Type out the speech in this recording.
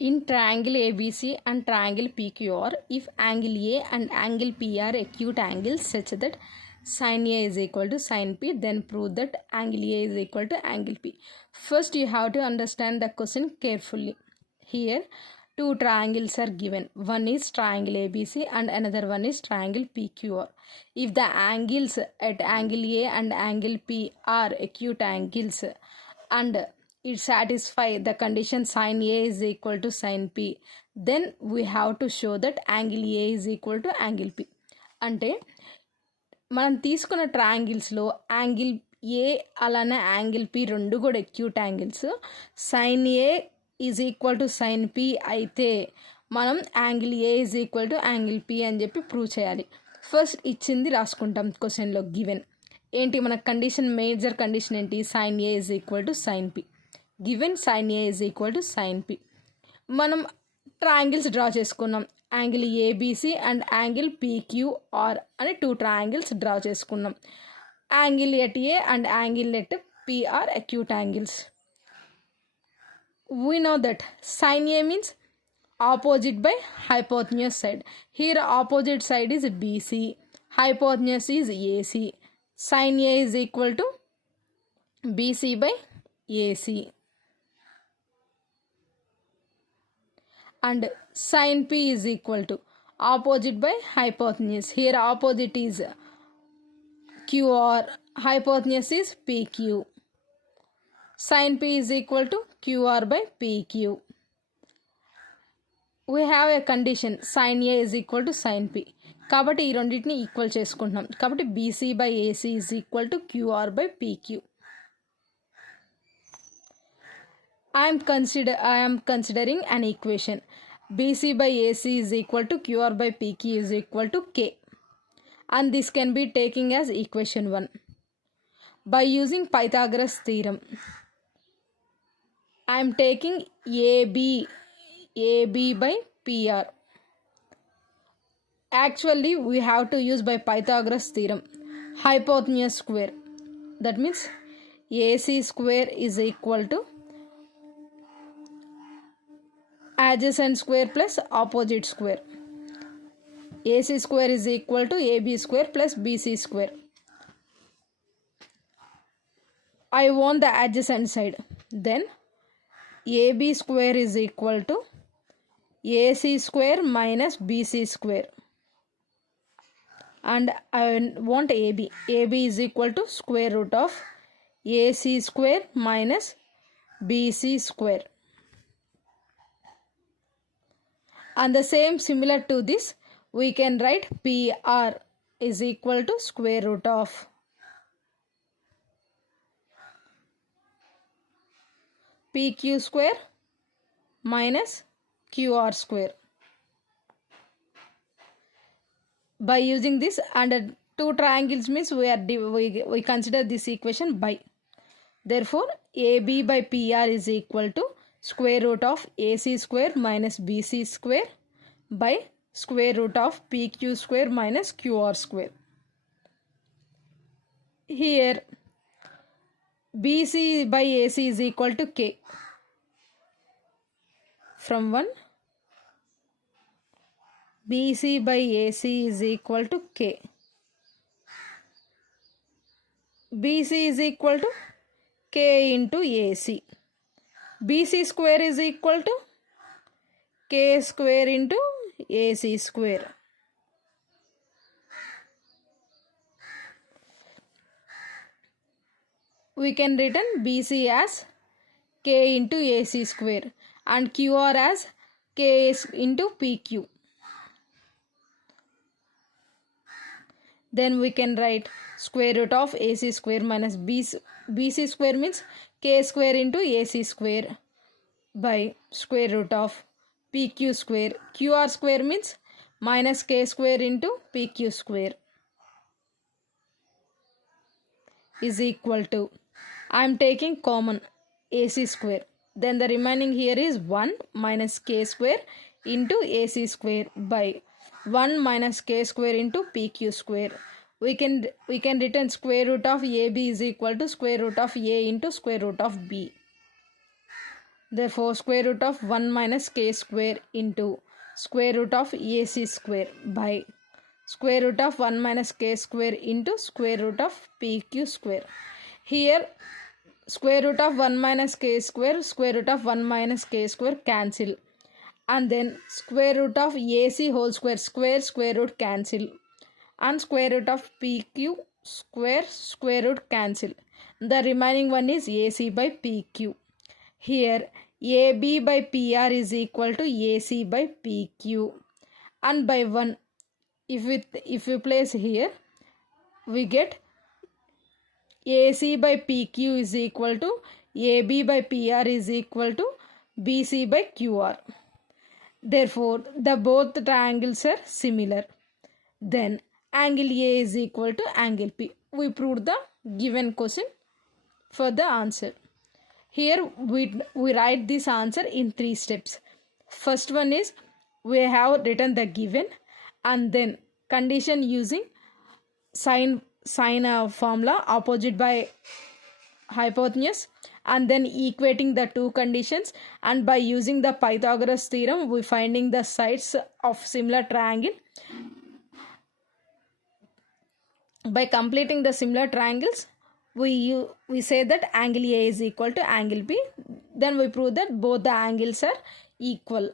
In triangle ABC and triangle PQR, if angle A and angle P are acute angles such that sin A is equal to sin P, then prove that angle A is equal to angle P. First, you have to understand the question carefully. Here, two triangles are given. One is triangle ABC and another one is triangle PQR. If the angles at angle A and angle P are acute angles and it satisfies the condition sin A is equal to sin P, then we have to show that angle A is equal to angle P. అంటే మనం తీసుకున్న ట్రయాంగిల్స్లో angle A అలానే angle P రెండు కూడా acute angles. Sine A is equal to sine P అయితే మనం angle A is equal to angle P అని చెప్పి ప్రూవ్ చేయాలి. ఫస్ట్ ఇచ్చింది రాసుకుంటాం క్వశ్చన్లో గివెన్ ఏంటి మన కండిషన్, మేజర్ కండిషన్ ఏంటి, sine A is equal to sine P. Given sine A is equal to sine P. మనం ట్రయాంగిల్స్ డ్రా చేసుకున్నాం. Angle ABC and angle PQR అని టూ ట్రయాంగిల్స్ డ్రా చేసుకున్నాం. Angle at A and angle at PR acute angles. We know that sin A means opposite by hypotenuse side. Here opposite side is BC, hypotenuse is AC. Sin A is equal to BC by AC. And sin P is equal to opposite by hypotenuse. Here opposite is QR, hypotenuse is PQ. Sin P is equal to QR by PQ. We have a condition sin A is equal to sin P. కాబట్టి ఈ రెండింటిని equal చేసుకుంటున్నాం. కాబట్టి BC by AC is equal to QR by PQ. I am considering an equation. BC by AC is equal to QR by PQ is equal to K. And this can be taken as equation 1. By using Pythagoras theorem, I am taking AB by PR. Actually, we have to use by Pythagoras theorem hypotenuse square. That means AC square is equal to adjacent square plus opposite square. AC square is equal to AB square plus BC square. I want the adjacent side. Then AB square is equal to AC square minus BC square. And I want AB. AB is equal to square root of AC square minus BC square. And the same similar to this, we can write PR is equal to square root of PQ square minus QR square. By using this, and two triangles means we consider this equation by. Therefore, AB by PR is equal to square root of AC square minus BC square by square root of PQ square minus QR square. Here BC by AC is equal to K. From 1, BC by AC is equal to K. BC is equal to K into AC. BC square is equal to K square into AC square. We can written BC as K into AC square and QR as K into PQ. Then we can write square root of AC square minus BC square means K square into AC square by square root of PQ square. QR square means minus K square into PQ square is equal to, I am taking common AC square. Then the remaining here is 1 minus K square into AC square by 1 minus K square into PQ square. We can return square root of AB is equal to square root of A into square root of B. Therefore, square root of 1 minus k square into square root of AC square by square root of 1 minus k square into square root of PQ square. Here, square root of 1 minus k square, square root of 1 minus k square cancel. And then square root of AC whole square, square root cancel. And square root of PQ square root cancel. The remaining one is AC by PQ. Here AB by PR is equal to AC by PQ. And by 1, if we place here, we get AC by PQ is equal to AB by PR is equal to BC by QR. Therefore, the both triangles are similar. Then angle A is equal to angle P. We proved the given question for the answer. Here we write this answer in 3 steps. First one is we have written the given and then condition using sine formula opposite by hypotenuse, and then equating the two conditions, and by using the Pythagoras theorem we finding the sides of similar triangle. By completing the similar triangles, we say that angle A is equal to angle B. Then we prove that both the angles are equal.